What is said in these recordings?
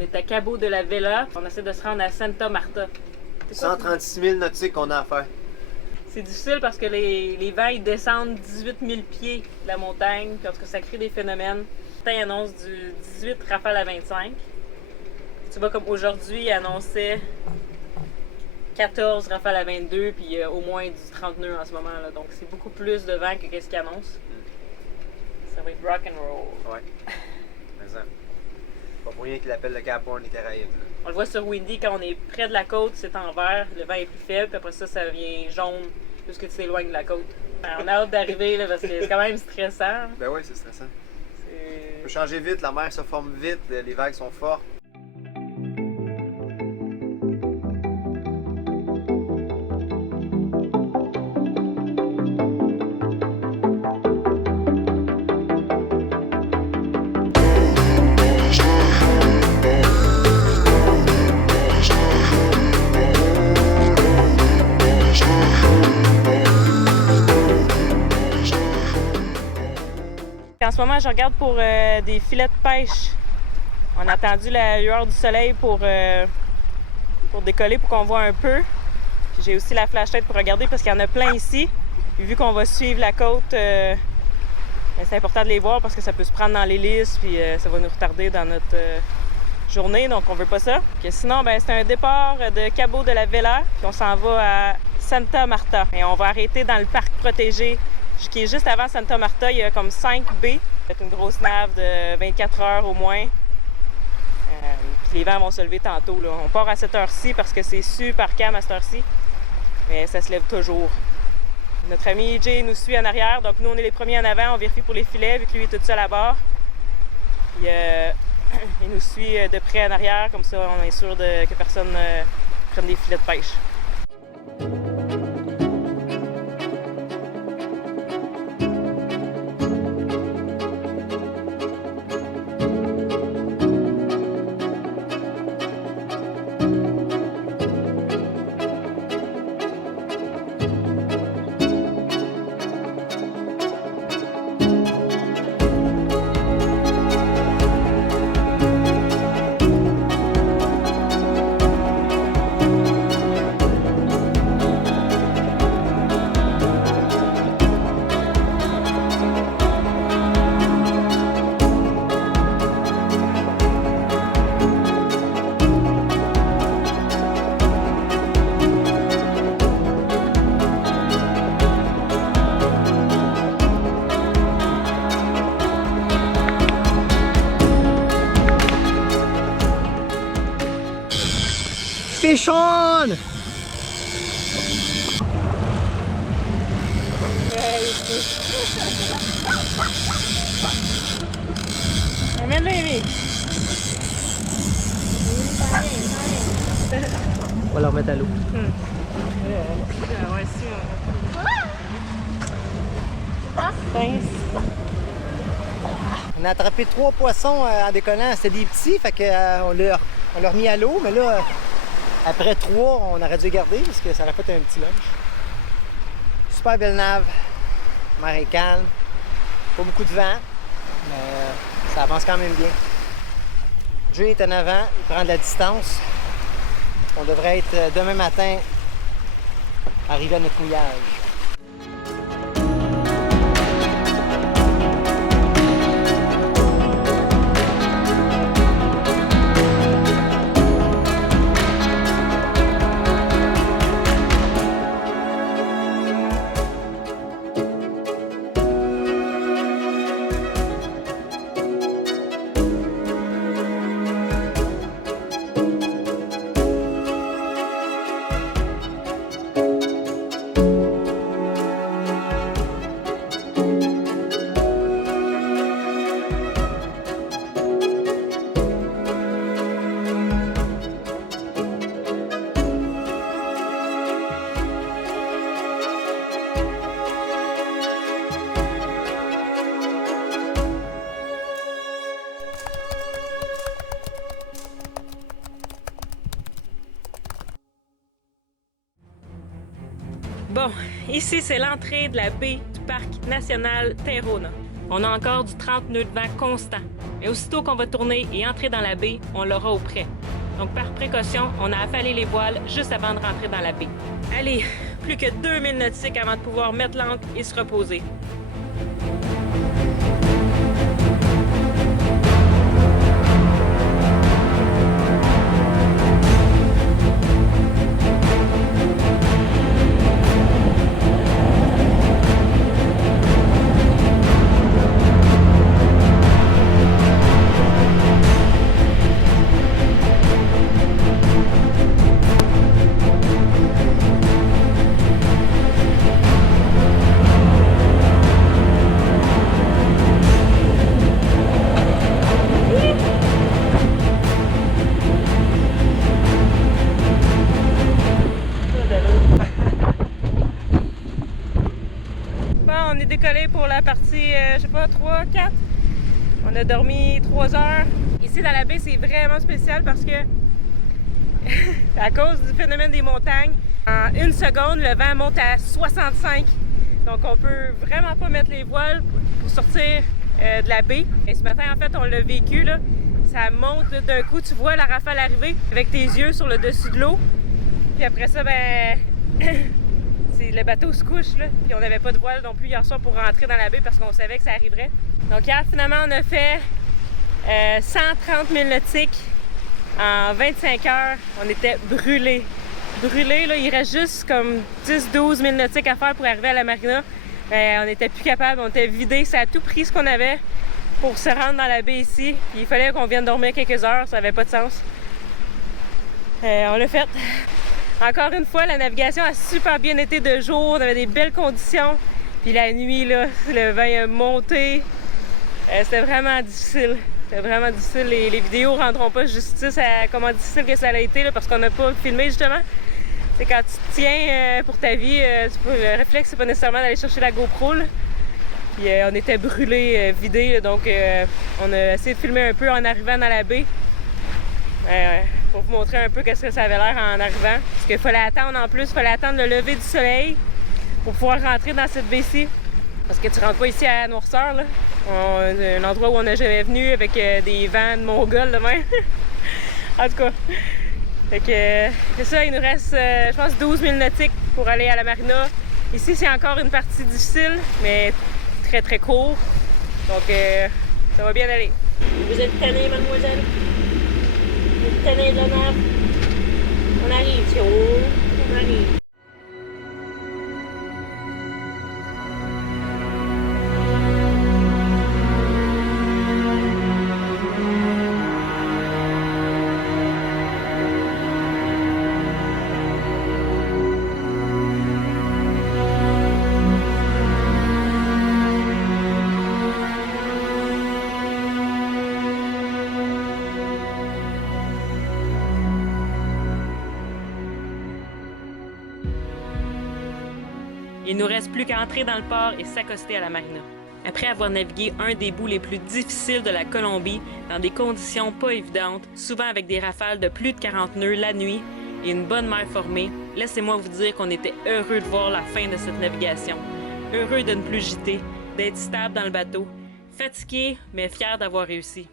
On est à Cabo de la Vela. On essaie de se rendre à Santa Marta. 136 000 nautiques qu'on a à faire. C'est difficile parce que les vents ils descendent 18 000 pieds de la montagne. Puis en tout cas, ça crée des phénomènes. Il annonce du 18 rafales à 25. Tu vois, comme aujourd'hui, il annonçait 14 rafales à 22, puis au moins du 30 nœuds en ce moment. Là. Donc c'est beaucoup plus de vent que qu'est-ce qu'il annonce. Ça va être rock and roll. Ouais. Mais ça. Pas pour rien qu'il appelle le Cap Horn des Caraïbes. Là. On le voit sur Windy, quand on est près de la côte, c'est en vert, le vent est plus faible, puis après ça, ça devient jaune plus que tu t'éloignes de la côte. On a hâte d'arriver là, parce que c'est quand même stressant. Ben oui, c'est stressant. C'est... Ça peut changer vite, la mer se forme vite, les vagues sont fortes. En ce moment, je regarde pour des filets de pêche. On a attendu la lueur du soleil pour décoller, pour qu'on voit un peu. Puis j'ai aussi la flashlight pour regarder parce qu'il y en a plein ici. Puis vu qu'on va suivre la côte, c'est important de les voir parce que ça peut se prendre dans l'hélice puis ça va nous retarder dans notre journée, donc on veut pas ça. Puis sinon, c'est un départ de Cabo de la Vela, puis on s'en va à Santa Marta. Et on va arrêter dans le parc protégé qui est juste avant Santa Marta. Il y a comme 5 baies. C'est une grosse nave de 24 heures au moins. Puis les vents vont se lever tantôt. Là. On part à cette heure-ci parce que c'est super calme à cette heure-ci. Mais ça se lève toujours. Notre ami Jay nous suit en arrière. Donc nous, on est les premiers en avant. On vérifie pour les filets vu que lui est tout seul à bord. Puis il nous suit de près en arrière. Comme ça, on est sûr que personne prenne des filets de pêche. Fish on! Amène-le, Amy. On va le remettre à l'eau. Ouais, si, Pince. On a attrapé 3 poissons en décollant. C'était des petits, fait que on l'a remis à l'eau, mais là, après 3, on aurait dû les garder parce que ça aurait fait un petit lunch. Super belle nave. La mer est calme. Pas beaucoup de vent, mais ça avance quand même bien. Jay est en avant, il prend de la distance. On devrait être demain matin arrivé à notre mouillage. Bon, ici c'est l'entrée de la baie du parc national Tayrona. On a encore du 30 nœuds de vent constant. Mais aussitôt qu'on va tourner et entrer dans la baie, on l'aura au près. Donc par précaution, on a affalé les voiles juste avant de rentrer dans la baie. Allez, plus que 2000 nautiques avant de pouvoir mettre l'ancre et se reposer. On est décollé pour la partie, je sais pas, 3, 4. On a dormi 3 heures. Ici, dans la baie, c'est vraiment spécial parce que, à cause du phénomène des montagnes, en 1 seconde, le vent monte à 65. Donc, on peut vraiment pas mettre les voiles pour sortir de la baie. Et ce matin, en fait, on l'a vécu, là. Ça monte d'un coup, tu vois la rafale arriver avec tes yeux sur le dessus de l'eau. Puis après ça, ben... le bateau se couche, là, puis on n'avait pas de voile non plus hier soir pour rentrer dans la baie parce qu'on savait que ça arriverait. Donc hier, finalement, on a fait 130 000 nautiques en 25 heures. On était brûlés. Brûlés, là, il reste juste comme 10-12 000 nautiques à faire pour arriver à la marina. On n'était plus capable, on était vidés. Ça a tout pris ce qu'on avait pour se rendre dans la baie ici. Puis il fallait qu'on vienne dormir quelques heures, ça n'avait pas de sens. On l'a fait. Encore une fois, la navigation a super bien été de jour, on avait des belles conditions. Puis la nuit, là, le vent a monté. C'était vraiment difficile. C'était vraiment difficile. Les vidéos ne rendront pas justice à comment difficile que ça a été là, parce qu'on n'a pas filmé justement. C'est quand tu te tiens pour ta vie, le réflexe, c'est pas nécessairement d'aller chercher la GoPro. Là. Puis on était brûlés, vidés, là, donc on a essayé de filmer un peu en arrivant dans la baie. Pour vous montrer un peu qu'est-ce que ça avait l'air en arrivant. Parce qu'il fallait attendre en plus, il fallait attendre le lever du soleil pour pouvoir rentrer dans cette baie-ci. Parce que tu rentres pas ici à la noirceur, là. Un endroit où on n'a jamais venu avec des vents de mongols de même. En tout cas. Fait que c'est ça, il nous reste, je pense, 12 000 nautiques pour aller à la marina. Ici, c'est encore une partie difficile, mais très très court. Donc, ça va bien aller. Vous êtes tannée, mademoiselle? Tenez de mer. On arrive, c'est haut. On arrive. Il ne nous reste plus qu'à entrer dans le port et s'accoster à la marina. Après avoir navigué un des bouts les plus difficiles de la Colombie, dans des conditions pas évidentes, souvent avec des rafales de plus de 40 nœuds la nuit et une bonne mer formée, laissez-moi vous dire qu'on était heureux de voir la fin de cette navigation. Heureux de ne plus gîter, d'être stable dans le bateau, fatigué mais fier d'avoir réussi.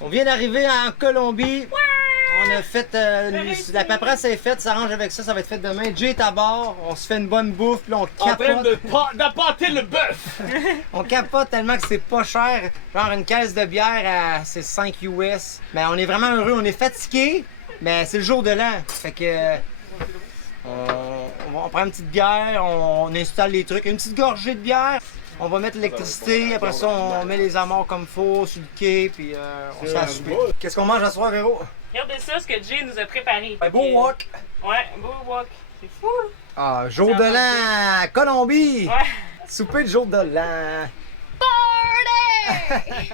On vient d'arriver en Colombie. On a fait, la paperasse est faite, ça s'arrange avec ça, ça va être fait demain. Jay est à bord, on se fait une bonne bouffe, puis on capote. En train d'apporter le bœuf! On capote tellement que c'est pas cher. Genre une caisse de bière, c'est 5 US. Mais on est vraiment heureux, on est fatigué, mais c'est le jour de l'an. Fait que on prend une petite bière, on installe les trucs, une petite gorgée de bière. On va mettre l'électricité, après ça on met les amarres comme faut sur le quai, puis on se fait à souper. Qu'est-ce qu'on mange à soir, Véro? Regardez ça, ce que Jay nous a préparé. Un beau wok! Ouais, un beau wok. C'est fou! Ah, jour de l'an! Colombie! Ouais! Souper de jour de l'an! Party!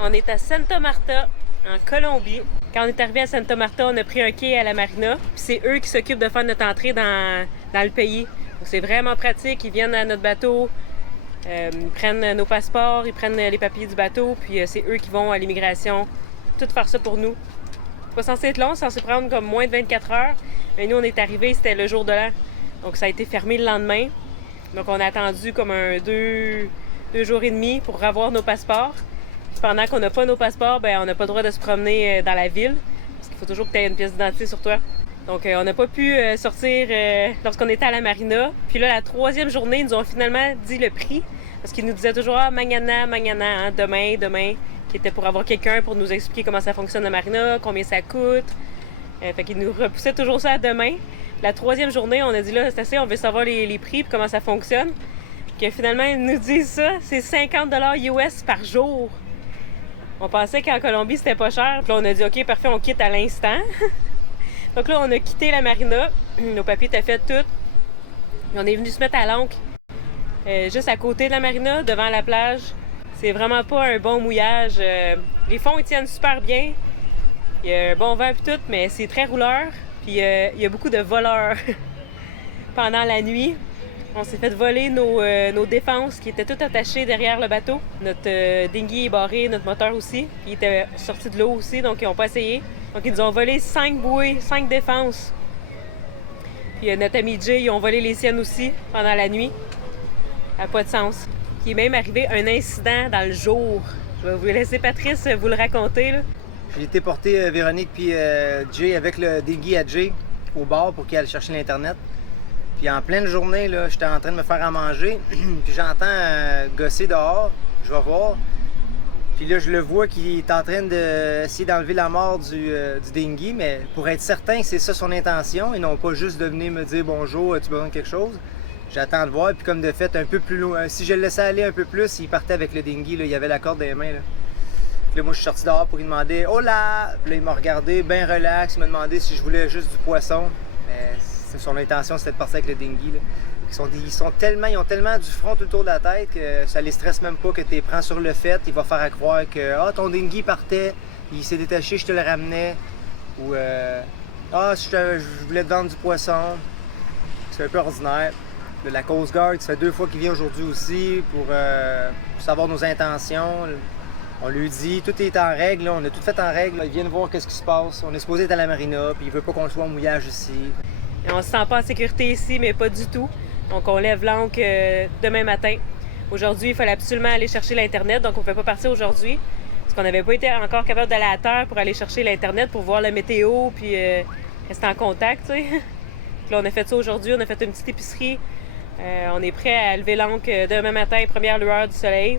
On est à Santa Marta, en Colombie. Quand on est arrivé à Santa Marta, on a pris un quai à la marina. Puis c'est eux qui s'occupent de faire notre entrée dans le pays. Donc c'est vraiment pratique. Ils viennent à notre bateau, ils prennent nos passeports, ils prennent les papiers du bateau, puis c'est eux qui vont à l'immigration, tout faire ça pour nous. C'est pas censé être long, c'est censé prendre comme moins de 24 heures. Mais nous, on est arrivés, c'était le jour de l'an. Donc ça a été fermé le lendemain. Donc on a attendu comme 2 jours et demi pour avoir nos passeports. Pendant qu'on n'a pas nos passeports, ben, on n'a pas le droit de se promener dans la ville. Parce qu'il faut toujours que tu aies une pièce d'identité sur toi. Donc, on n'a pas pu sortir lorsqu'on était à la marina. Puis là, la 3e journée, ils nous ont finalement dit le prix. Parce qu'ils nous disaient toujours « Ah, mañana, hein, demain », qui était pour avoir quelqu'un pour nous expliquer comment ça fonctionne la marina, combien ça coûte. Fait qu'ils nous repoussaient toujours ça à demain. La 3e journée, on a dit là, c'est assez, on veut savoir les prix et comment ça fonctionne. Que finalement, ils nous disent ça, c'est 50 $ US par jour. On pensait qu'en Colombie, c'était pas cher. Puis là, on a dit, OK, parfait, on quitte à l'instant. Donc là, on a quitté la marina. Nos papiers étaient faits tout. Puis on est venu se mettre à l'ancre juste à côté de la marina, devant la plage. C'est vraiment pas un bon mouillage. Les fonds, ils tiennent super bien. Il y a un bon vent et tout, mais c'est très rouleur. Puis il y a beaucoup de voleurs pendant la nuit. On s'est fait voler nos défenses qui étaient toutes attachées derrière le bateau. Notre dinghy est barré, notre moteur aussi. Il était sorti de l'eau aussi, donc ils n'ont pas essayé. Donc ils nous ont volé 5 bouées, 5 défenses. Puis notre ami Jay, ils ont volé les siennes aussi pendant la nuit. Ça n'a pas de sens. Il est même arrivé un incident dans le jour. Je vais vous laisser Patrice vous le raconter, là. J'ai été porter Véronique puis Jay avec le dinghy à Jay au bar pour qu'il aille chercher l'Internet. Puis en pleine journée, là, j'étais en train de me faire à manger, puis j'entends gosser dehors, je vais voir. Puis là, je le vois qu'il est en train d'essayer d'enlever la mort du dinghy, mais pour être certain que c'est ça son intention, et non pas juste de venir me dire « Bonjour, as-tu besoin de quelque chose? » J'attends de voir, puis comme de fait, un peu plus loin, si je le laissais aller un peu plus, il partait avec le dinghy, là, il avait la corde dans les mains. Là. Puis là, moi, je suis sorti dehors pour lui demander « Hola! » Puis là, il m'a regardé, bien relax, il m'a demandé si je voulais juste du poisson. Mais son intention, c'était de partir avec le dinghy. Là. Ils ont tellement du front tout autour de la tête que ça les stresse même pas que tu les prends sur le fait. Il va faire à croire que « Ah, ton dinghy partait, il s'est détaché, je te le ramenais. » Ou « Ah, je voulais te vendre du poisson. » C'est un peu ordinaire. La Coast Guard, ça fait 2 fois qu'il vient aujourd'hui aussi pour savoir nos intentions. On lui dit, tout est en règle, là, on a tout fait en règle. Ils viennent voir qu'est-ce qui se passe. On est supposé être à la marina, puis il veut pas qu'on soit en mouillage ici. Et on se sent pas en sécurité ici, mais pas du tout. Donc on lève l'ancre demain matin. Aujourd'hui, il fallait absolument aller chercher l'Internet, donc on ne peut pas partir aujourd'hui. Parce qu'on n'avait pas été encore capable d'aller à terre pour aller chercher l'Internet, pour voir la météo, puis rester en contact, tu sais. Puis là, on a fait ça aujourd'hui, on a fait une petite épicerie. On est prêt à lever l'ancre demain matin, première lueur du soleil.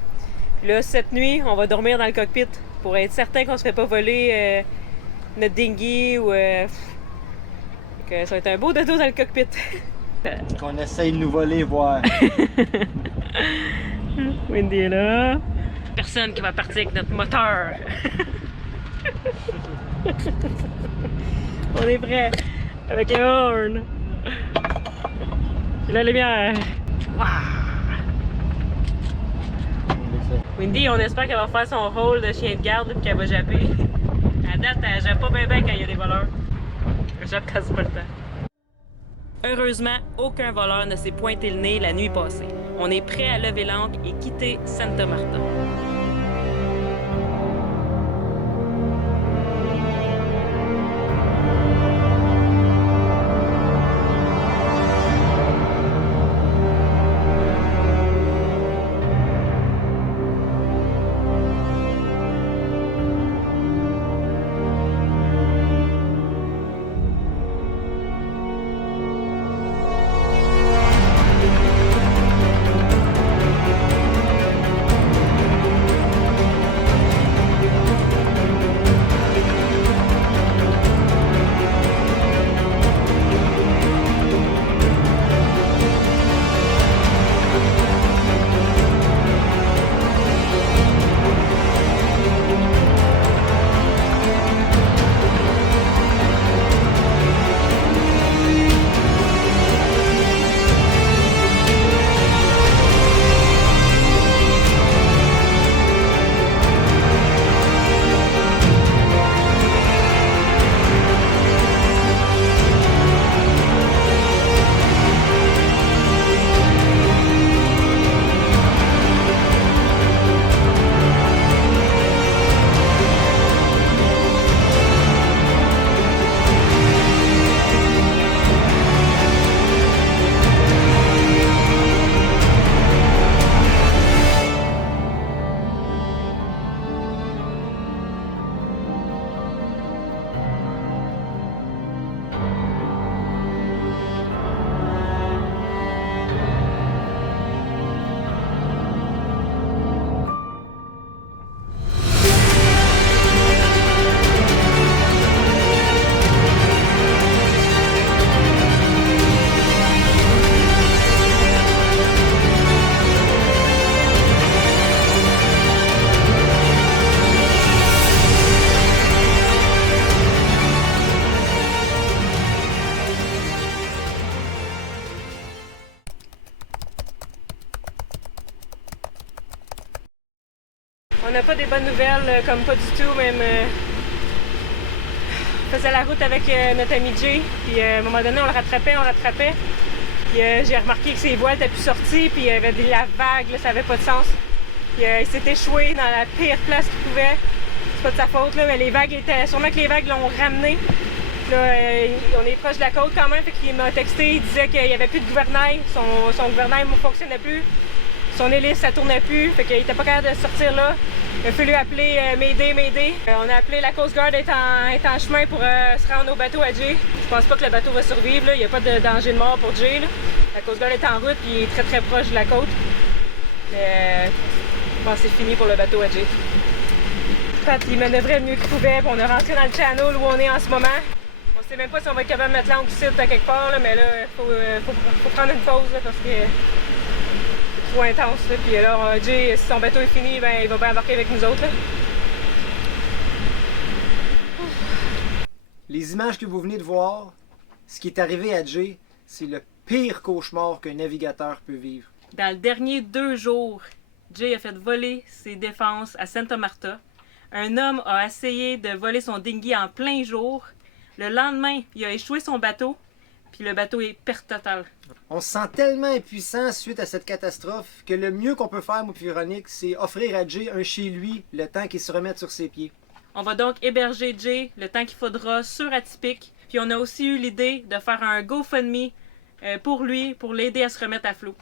Puis là, cette nuit, on va dormir dans le cockpit pour être certain qu'on se fait pas voler notre dinghy ou... que ça va être un beau dodo dans le cockpit. Qu'on essaye de nous voler, voir. Wendy est là. Personne qui va partir avec notre moteur. On est prêt avec un horn. Et la lumière. Wow. Wendy, on espère qu'elle va faire son rôle de chien de garde et qu'elle va japper. À date, elle jappe pas bien quand il y a des voleurs. Elle jappe quasi pas le temps. Heureusement, aucun voleur ne s'est pointé le nez la nuit passée. On est prêt à lever l'ancre et quitter Santa Marta. On n'a pas des bonnes nouvelles, comme pas du tout, même. On faisait la route avec notre ami Jay, puis à un moment donné, on le rattrapait. Puis j'ai remarqué que ses voiles n'étaient plus sorties, puis il y avait de la vague, là, ça avait pas de sens. Puis il s'est échoué dans la pire place qu'il pouvait. C'est pas de sa faute, là, mais les vagues étaient. Sûrement que les vagues l'ont ramené. Là, on est proche de la côte quand même, fait qu'il m'a texté, il disait qu'il n'y avait plus de gouvernail, son gouvernail ne fonctionnait plus, son hélice ça tournait plus, fait qu'il était pas capable de sortir là. Il a fallu appeler Mayday. On a appelé la Coast Guard est en chemin pour se rendre au bateau à Jay. Je pense pas que le bateau va survivre, là. Il n'y a pas de danger de mort pour Jay. Là. La Coast Guard est en route puis il est très proche de la côte. Mais je pense que c'est fini pour le bateau à Jay. Pat il manœuvrait le mieux qu'il pouvait, puis on est rentré dans le channel où on est en ce moment. Je sais même pas si on va être capable de mettre l'angle ici à quelque part, là, mais là, faut prendre une pause là, parce que c'est trop intense. Là. Puis là, Jay, si son bateau est fini, ben, il va bien embarquer avec nous autres. Là. Les images que vous venez de voir, ce qui est arrivé à Jay, c'est le pire cauchemar qu'un navigateur peut vivre. Dans le dernier 2 jours, Jay a fait voler ses défenses à Santa Marta. Un homme a essayé de voler son dinghy en plein jour. Le lendemain, il a échoué son bateau, puis le bateau est perte totale. On se sent tellement impuissant suite à cette catastrophe que le mieux qu'on peut faire, moi et Véronique, c'est offrir à Jay un chez lui le temps qu'il se remette sur ses pieds. On va donc héberger Jay le temps qu'il faudra sur Atypique. Puis on a aussi eu l'idée de faire un GoFundMe pour lui, pour l'aider à se remettre à flot.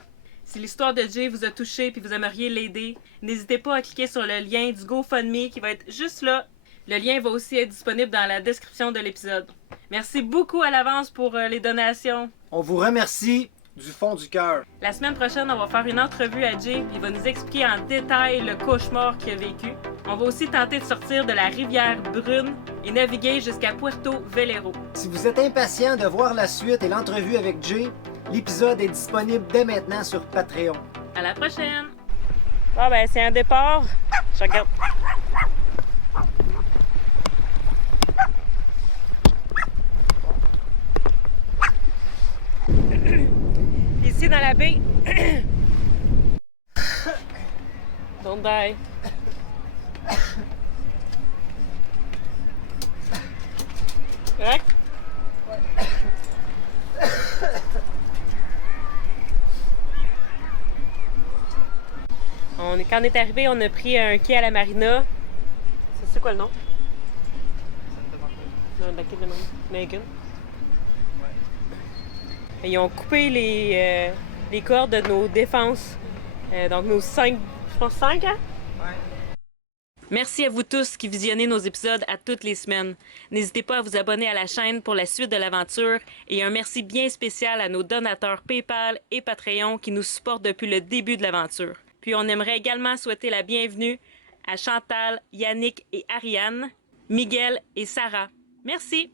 Si l'histoire de Jay vous a touché et vous aimeriez l'aider, n'hésitez pas à cliquer sur le lien du GoFundMe qui va être juste là. Le lien va aussi être disponible dans la description de l'épisode. Merci beaucoup à l'avance pour les donations. On vous remercie du fond du cœur. La semaine prochaine, on va faire une entrevue à Jay et il va nous expliquer en détail le cauchemar qu'il a vécu. On va aussi tenter de sortir de la rivière Brune et naviguer jusqu'à Puerto Velero. Si vous êtes impatient de voir la suite et l'entrevue avec Jay, l'épisode est disponible dès maintenant sur Patreon. À la prochaine! Bon, ben, c'est un départ. Je regarde. Ici dans la baie. Don't die. Correct? Quand on est arrivé, on a pris un quai à la marina. C'est quoi le nom? Non, la quai de Megan. Ils ont coupé les cordes de nos défenses. Donc nos 5, je pense 5, hein? Ouais. Merci à vous tous qui visionnez nos épisodes à toutes les semaines. N'hésitez pas à vous abonner à la chaîne pour la suite de l'aventure et un merci bien spécial à nos donateurs PayPal et Patreon qui nous supportent depuis le début de l'aventure. Puis on aimerait également souhaiter la bienvenue à Chantal, Yannick et Ariane, Miguel et Sarah. Merci!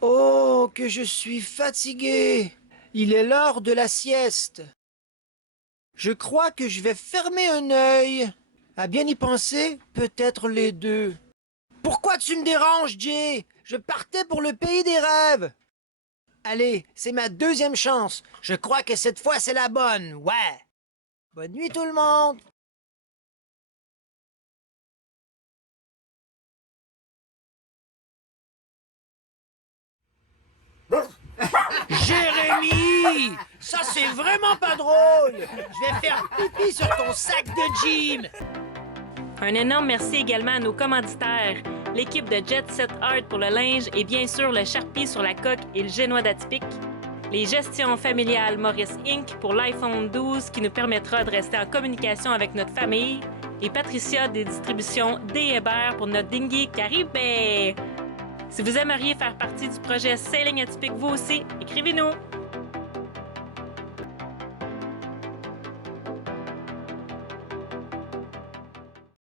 Oh, que je suis fatigué! Il est l'heure de la sieste. Je crois que je vais fermer un œil. À bien y penser, peut-être les deux. Pourquoi tu me déranges, Jay? Je partais pour le pays des rêves. Allez, c'est ma 2e chance. Je crois que cette fois, c'est la bonne. Ouais. Bonne nuit, tout le monde. Jérémy! Ça, c'est vraiment pas drôle! Je vais faire pipi sur ton sac de gym! Un énorme merci également à nos commanditaires, l'équipe de Jet Set Art pour le linge et bien sûr le Sharpie sur la coque et le génois d'Atypique, les gestions familiales Maurice Inc. pour l'iPhone 12 qui nous permettra de rester en communication avec notre famille, et Patricia des distributions D. Hébert pour notre dinghy Caribe. Si vous aimeriez faire partie du projet Sailing Atypique vous aussi, écrivez-nous!